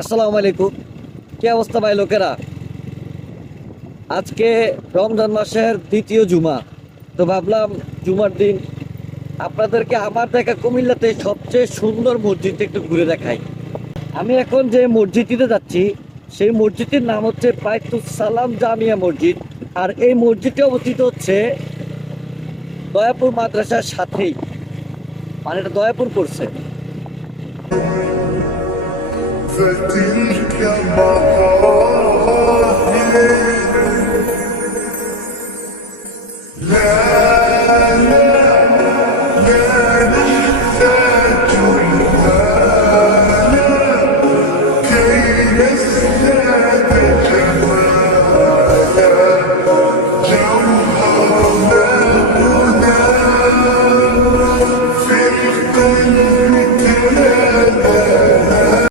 আসসালামু আলাইকুম। কি অবস্থা ভাই লোকেরা? আজকে রমজান মাসের দ্বিতীয় জুমা। তো ভাবলাম জুমার দিন আপনাদেরকে আমার দেখা কুমিল্লাতে সবচেয়ে সুন্দর মসজিদটা একটু ঘুরে দেখাই। আমি এখন যে মসজিদটিতে যাচ্ছি সেই মসজিদটির নাম হচ্ছে বাইতুস সালাম জামিয়া মসজিদ। আর এই মসজিদটি অবস্থিত হচ্ছে দয়াপুর মাদ্রাসার সাথেই, মানে এটা দয়াপুর পড়ছে। فتلك مقام